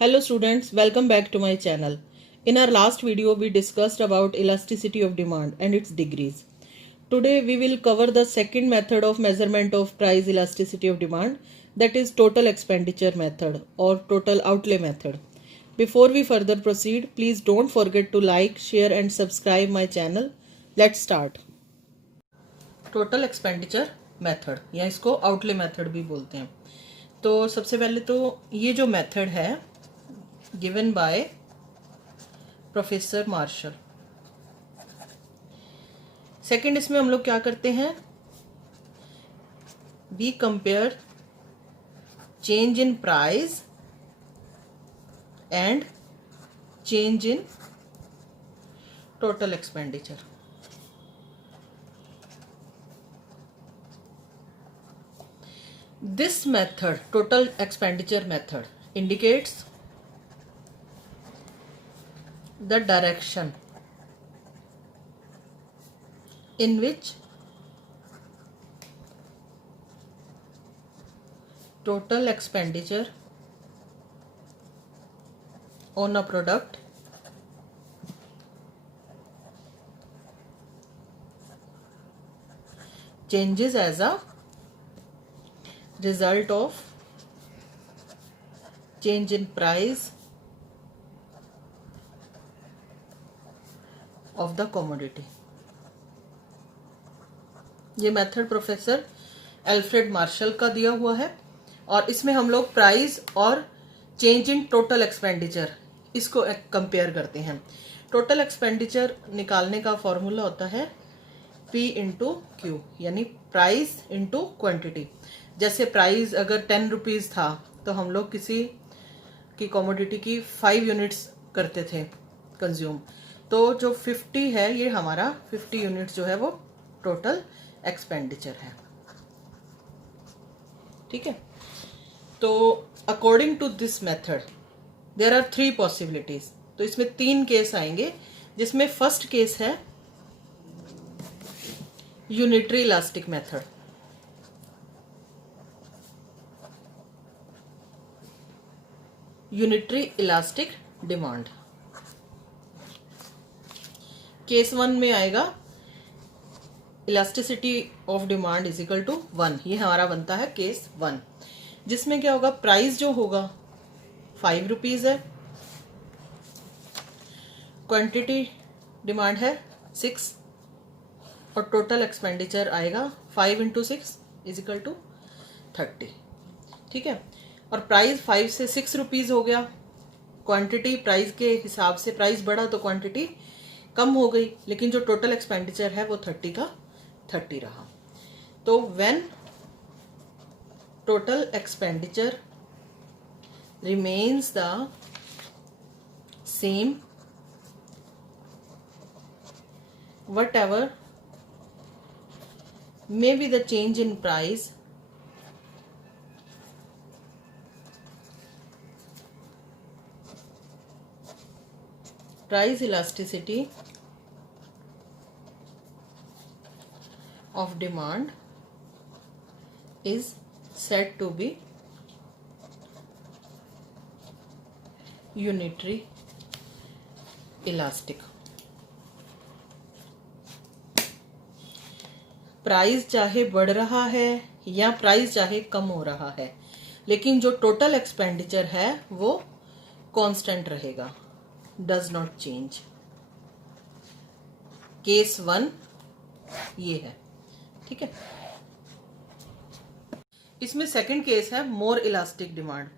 Hello students, welcome back to my channel. In our last video, we discussed about elasticity of demand and its degrees. Today we will cover the second method of measurement of price elasticity of demand, that is total expenditure method or total outlay method. Before we further proceed, please don't forget to like, share and subscribe my channel. Let's start. Total expenditure method या इसको outlay method भी बोलते हैं। तो सबसे पहले तो ये जो मेथड है given by professor Marshall. Second, इसमें हम लोग क्या करते हैं, we compare change in price and change in total expenditure. This method, total expenditure method, indicates the direction in which total expenditure on a product changes as a result of change in price of the commodity। ये method professor Alfred Marshall का दिया हुआ है और इसमें हम लोग price और चेंज इन टोटल एक्सपेंडिचर इसको कंपेयर करते हैं। टोटल एक्सपेंडिचर निकालने का फॉर्मूला होता है P इंटू क्यू, यानी प्राइस इंटू क्वांटिटी। जैसे प्राइस अगर 10 रुपीज़ था तो हम लोग किसी की कमोडिटी की 5 यूनिट्स करते थे कंज्यूम, तो जो 50 है ये हमारा 50 यूनिट्स जो है वो टोटल एक्सपेंडिचर है। ठीक है, तो according to this method there are 3 possibilities. तो इसमें 3 केस आएंगे, जिसमें फर्स्ट केस है unitary elastic method. Unitary elastic demand case 1 में आएगा elasticity of demand is equal to 1। ये हमारा बनता है केस 1, जिसमें क्या होगा, प्राइस जो होगा 5 रुपीज है, क्वांटिटी डिमांड है 6 और टोटल एक्सपेंडिचर आएगा 5 इंटू 6 इज इक्वल टू 30। ठीक है, और प्राइस 5 से 6 रुपीज हो गया, क्वांटिटी प्राइस के हिसाब से प्राइस बढ़ा तो क्वांटिटी कम हो गई, लेकिन जो टोटल एक्सपेंडिचर है वो 30 का 30 रहा। तो when total expenditure remains the same whatever may be the change in price, price elasticity of demand is said to be unitary elastic। Price चाहे बढ़ रहा है या प्राइस चाहे कम हो रहा है, लेकिन जो टोटल एक्सपेंडिचर है वो कांस्टेंट रहेगा, डज नॉट चेंज। केस 1 ये है। ठीक है, इसमें सेकंड केस है more elastic demand,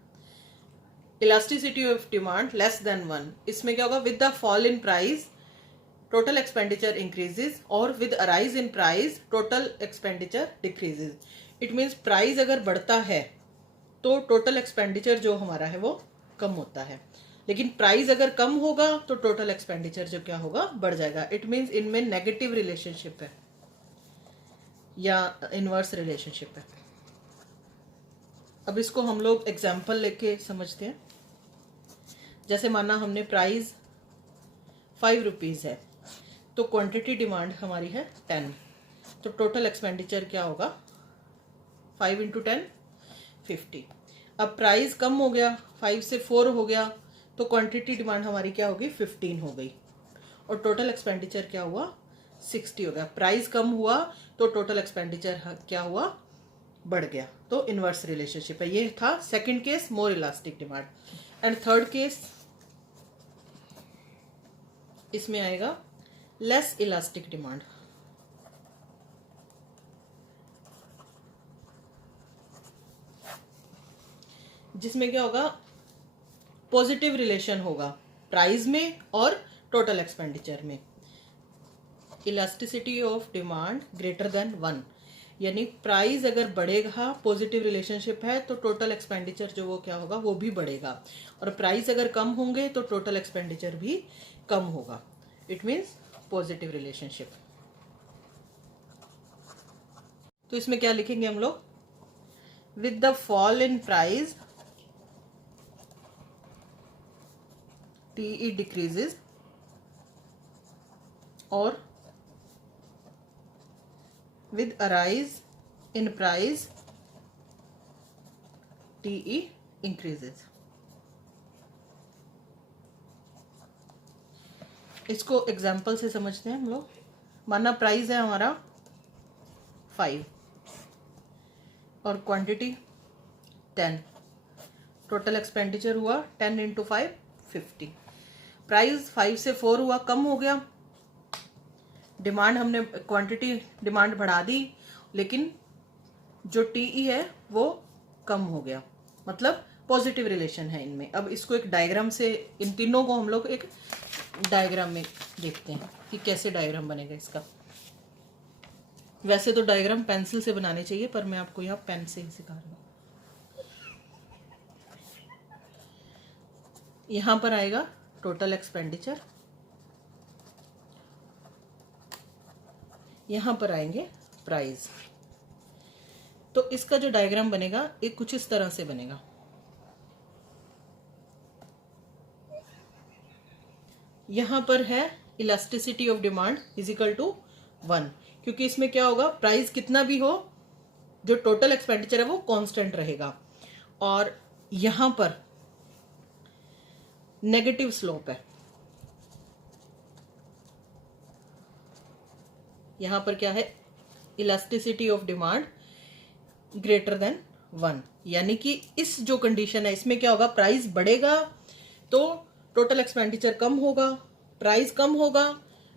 elasticity of demand less than 1। इसमें क्या होगा, with the fall in price total expenditure increases और with a rise in price total expenditure decreases. It means price अगर बढ़ता है तो टोटल एक्सपेंडिचर जो हमारा है वो कम होता है, लेकिन प्राइस अगर कम होगा तो टोटल एक्सपेंडिचर जो क्या होगा, बढ़ जाएगा। इट मीन्स इनमें नेगेटिव रिलेशनशिप है या इनवर्स रिलेशनशिप है। अब इसको हम लोग एग्जाम्पल लेके समझते हैं। जैसे माना हमने प्राइस 5 रुपीज है तो क्वांटिटी डिमांड हमारी है 10, तो टोटल एक्सपेंडिचर क्या होगा, 5 इंटू 10 50। अब प्राइस कम हो गया, 5 से 4 हो गया, तो क्वांटिटी डिमांड हमारी क्या होगी, 15 हो गई, और टोटल एक्सपेंडिचर क्या हुआ, 60 हो गया। प्राइस कम हुआ तो टोटल एक्सपेंडिचर क्या हुआ, बढ़ गया। तो इनवर्स रिलेशनशिप है। ये था second case, more elastic demand. And third case, इसमें आएगा लेस इलास्टिक डिमांड। जिसमें क्या होगा, पॉजिटिव रिलेशन होगा प्राइस में और टोटल एक्सपेंडिचर में। Elasticity of demand greater than 1, यानी प्राइस अगर बढ़ेगा, पॉजिटिव रिलेशनशिप है, तो टोटल एक्सपेंडिचर जो वो क्या होगा, वो भी बढ़ेगा। और प्राइस अगर कम होंगे तो टोटल एक्सपेंडिचर भी कम होगा। It means positive relationship. तो इसमें क्या लिखेंगे हम लोग, with the fall in price TE decreases or with a rise in price TE increases। इसको एग्जाम्पल से समझते हैं हम लोग। माना प्राइस है हमारा 5 और क्वांटिटी 10, टोटल एक्सपेंडिचर हुआ 10 इंटू 5 50। प्राइस 5 से 4 हुआ, कम हो गया, डिमांड हमने क्वांटिटी डिमांड बढ़ा दी, लेकिन जो TE है वो कम हो गया, मतलब पॉजिटिव रिलेशन है इनमें। अब इसको एक डायग्राम से, इन तीनों को हम लोग एक डायग्राम में देखते हैं कि कैसे डायग्राम बनेगा इसका। वैसे तो डायग्राम पेंसिल से बनाने चाहिए, पर मैं आपको यहाँ पेन से ही सिखा रही हूँ। यहाँ पर आएगा टोटल एक्सपेंडिचर, यहाँ पर आएंगे प्राइस। तो इसका जो डायग्राम बनेगा एक कुछ इस तरह से बनेगा। यहाँ पर है elasticity of demand is equal to 1, क्योंकि इसमें क्या होगा, प्राइस कितना भी हो, जो टोटल एक्सपेंडिचर है वो कांस्टेंट रहेगा। और यहाँ पर नेगेटिव स्लोप है, यहाँ पर क्या है, elasticity of demand greater than 1, यानी कि इस जो कंडीशन है इसमें क्या होगा, प्राइस बढ़ेगा तो टोटल एक्सपेंडिचर कम होगा, प्राइस कम होगा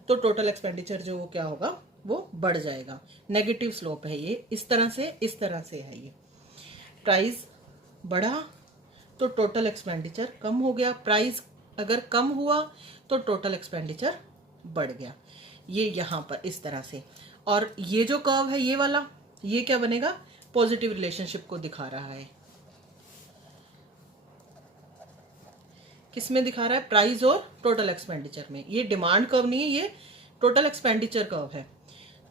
तो टोटल एक्सपेंडिचर जो क्या होगा वो बढ़ जाएगा। नेगेटिव स्लोप है ये, इस तरह से है ये। प्राइस बढ़ा तो टोटल एक्सपेंडिचर कम हो गया, प्राइस अगर कम हुआ तो टोटल एक्सपेंडिचर बढ़ गया। ये यहाँ पर इस तरह से। और ये जो कर्व है ये वाला, ये क्या बनेगा, पॉजिटिव रिलेशनशिप को दिखा रहा है। किसमें दिखा रहा है, प्राइस और टोटल एक्सपेंडिचर में। ये डिमांड कर्व नहीं है, ये टोटल एक्सपेंडिचर कर्व है।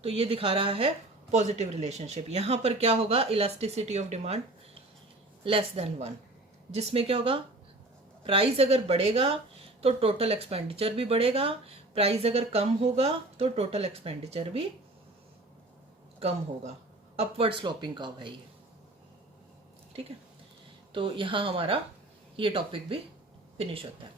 तो ये दिखा रहा है पॉजिटिव रिलेशनशिप। यहाँ पर क्या होगा, elasticity of demand less than 1, जिसमें क्या होगा, प्राइस अगर बढ़ेगा तो टोटल एक्सपेंडिचर भी बढ़ेगा, प्राइस अगर कम होगा तो टोटल एक्सपेंडिचर भी कम होगा। अपवर्ड स्लोपिंग कर्व है ये, ठीक है। तो यहाँ हमारा ये टॉपिक भी फिनिश होता है।